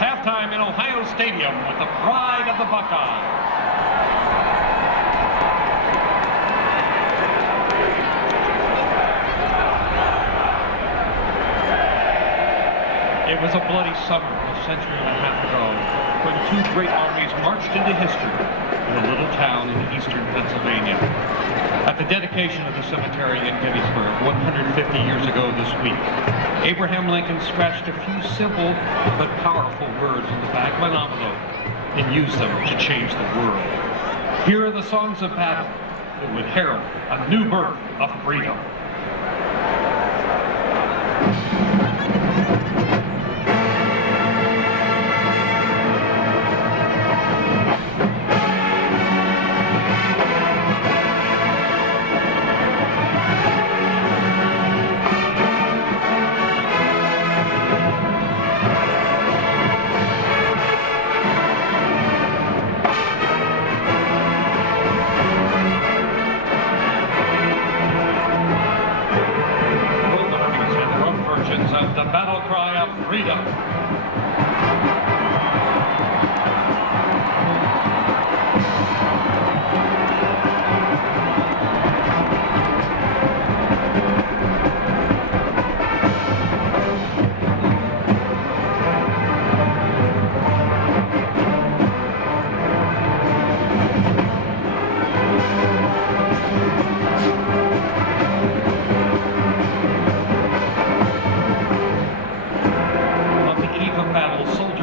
halftime in Ohio Stadium with the pride of the Buckeyes. It was a bloody summer a century and a half ago when two great armies marched into history in a little town in eastern Pennsylvania. At the dedication of the cemetery in Gettysburg 150 years ago this week, Abraham Lincoln scratched a few simple but powerful words on the back of an envelope and used them to change the world. Here are the songs of battle that would herald a new birth of freedom. Of the battle cry of freedom.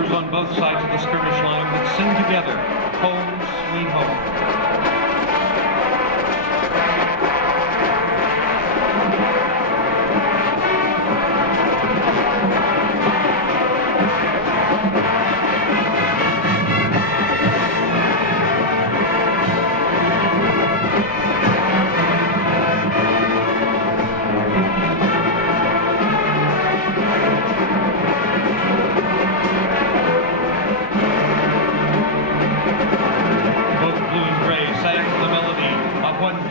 On both sides of the skirmish line that sing together, Home, Sweet Home.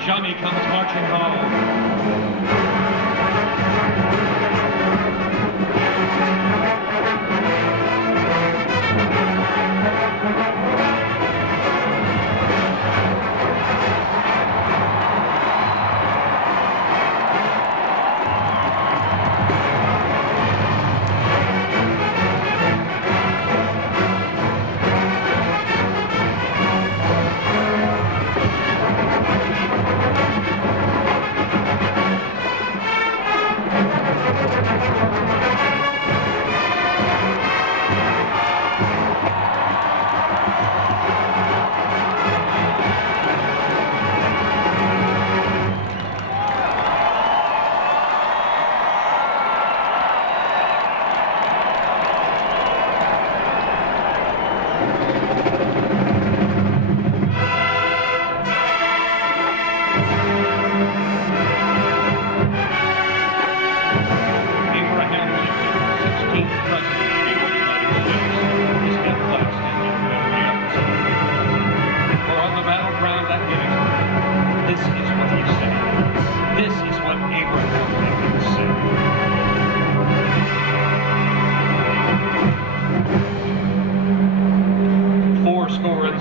Johnny comes marching home.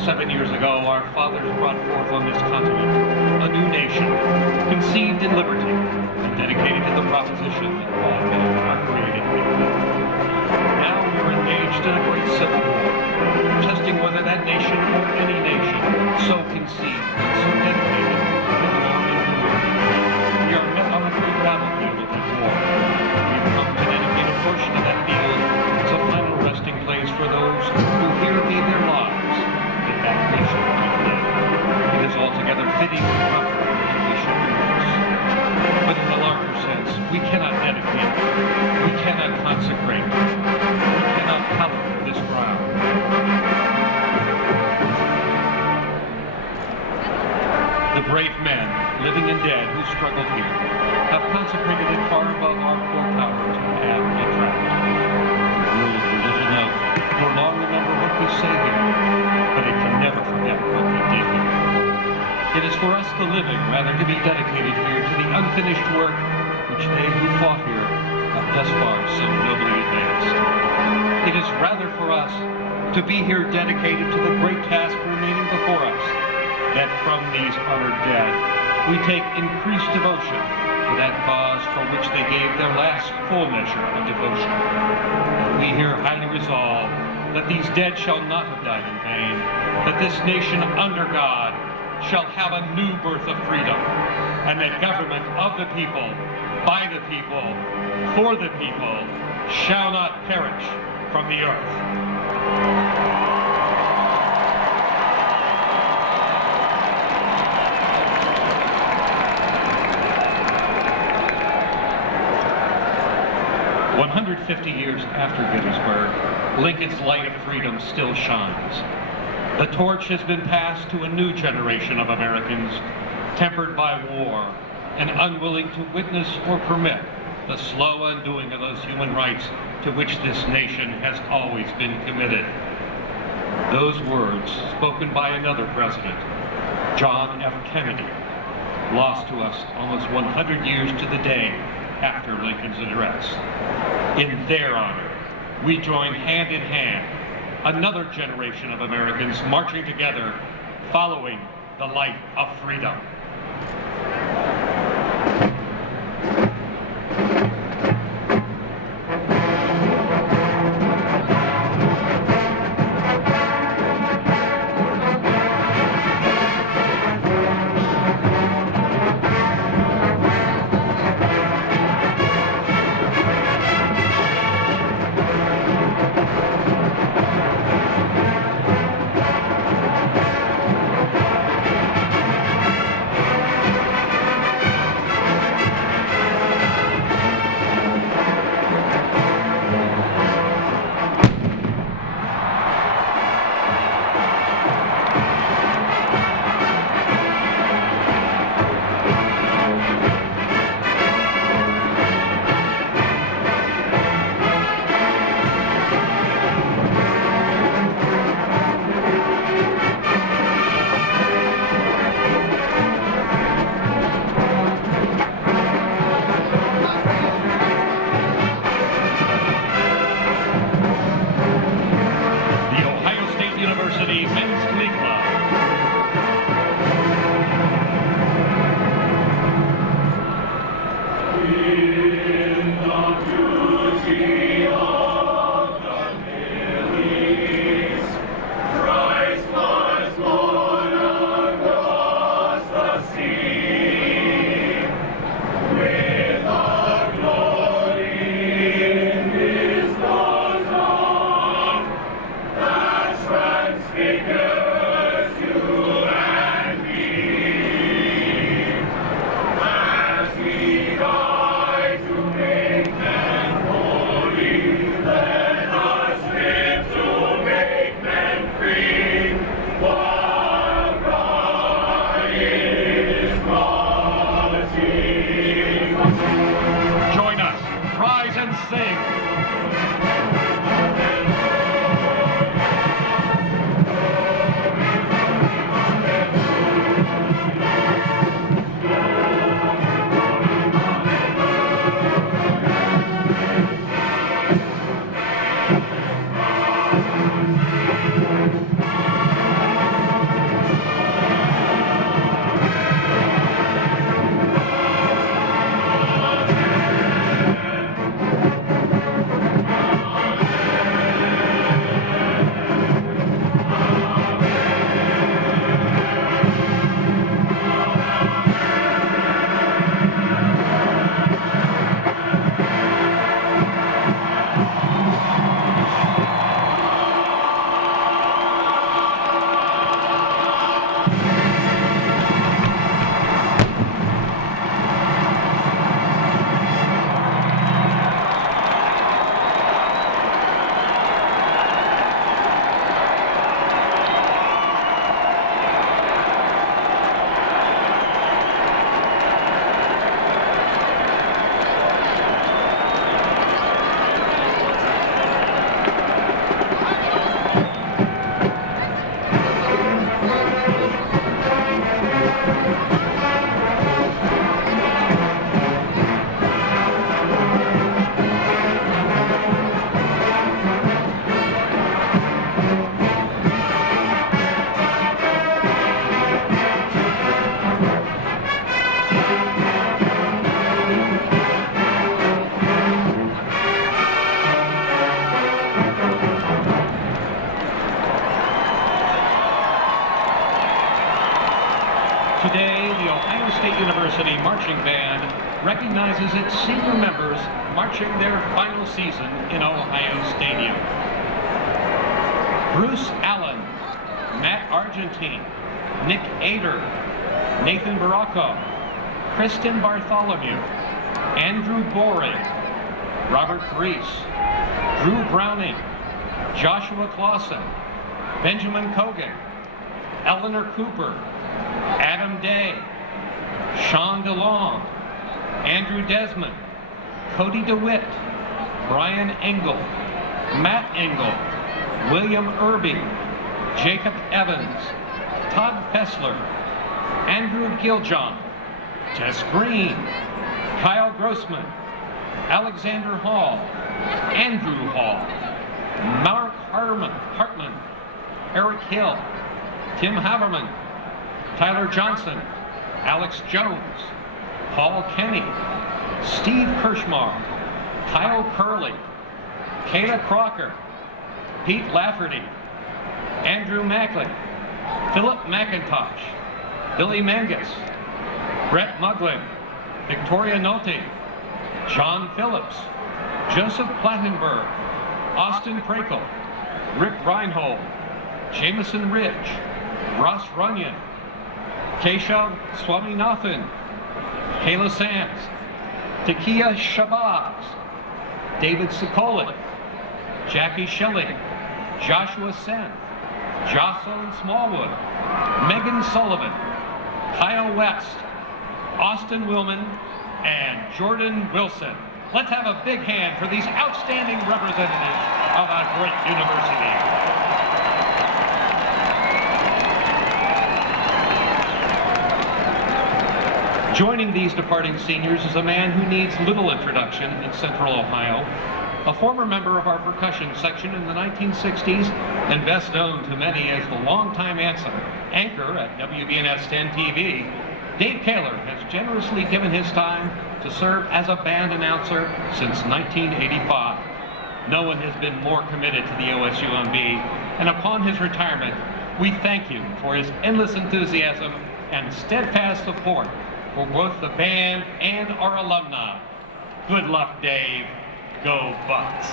Seven years ago, our fathers brought forth on this continent a new nation, conceived in liberty and dedicated to the proposition that all men are created equal. Now we are engaged in a great civil war, testing whether that nation or any nation so conceived and so dedicated can long endure. We are met on a great battlefield of the war. We've come to dedicate a portion of that field as a final resting place for those who here gave their lives that nation might live. It is altogether fitting and proper that we should do this. But in the larger sense, we cannot dedicate, we cannot consecrate, we cannot hallow this ground. The brave men, living and dead, who struggled here, have consecrated it far above our poor power to add and attract. The world will little know, nor long remember what we say here, but it can never forget what we did here. It is for us the living, rather, to be dedicated here to the unfinished work which they who fought here have thus far so nobly advanced. It is rather for us to be here dedicated to the great task remaining before us, that from these honored dead we take increased devotion to that cause for which they gave their last full measure of devotion. That we here highly resolve that these dead shall not have died in vain, that this nation under God shall have a new birth of freedom, and that government of the people, by the people, for the people, shall not perish from the earth. 150 years after Gettysburg, Lincoln's light of freedom still shines. The torch has been passed to a new generation of Americans, tempered by war and unwilling to witness or permit the slow undoing of those human rights to which this nation has always been committed. Those words, spoken by another president, John F. Kennedy, lost to us almost 100 years to the day after Lincoln's address. In their honor, we join hand in hand another generation of Americans marching together, following the light of freedom. Today, the Ohio State University Marching Band recognizes its senior members marching their final season in Ohio Stadium. Bruce Allen, Matt Argentine, Nick Ader, Nathan Baracco, Kristen Bartholomew, Andrew Borey, Robert Reese, Drew Browning, Joshua Clausen, Benjamin Kogan, Eleanor Cooper, Adam Day, Sean DeLong, Andrew Desmond, Cody DeWitt, Brian Engel, Matt Engel, William Irby, Jacob Evans, Todd Fessler, Andrew Giljohn, Tess Green, Kyle Grossman, Alexander Hall, Andrew Hall, Mark Hartman, Eric Hill, Tim Haverman, Tyler Johnson, Alex Jones, Paul Kenny, Steve Kirschmar, Kyle Curley, Kayla Crocker, Pete Lafferty, Andrew Macklin, Philip McIntosh, Billy Mangus, Brett Muglin, Victoria Nolte, John Phillips, Joseph Plattenberg, Austin Prakel, Rick Reinhold, Jameson Ridge, Ross Runyon, Keshav Swaminathan, Kayla Sands, Takia Shabazz, David Sokolik, Jackie Shelley, Joshua Sen, Jocelyn Smallwood, Megan Sullivan, Kyle West, Austin Willman, and Jordan Wilson. Let's have a big hand for these outstanding representatives of our great university. Joining these departing seniors is a man who needs little introduction in Central Ohio, a former member of our percussion section in the 1960s and best known to many as the longtime anchor at WBNS 10 TV. Dave Kaler has generously given his time to serve as a band announcer since 1985. No one has been more committed to the OSUMB, and upon his retirement, we thank you for his endless enthusiasm and steadfast support for both the band and our alumni. Good luck, Dave. Go Bucks.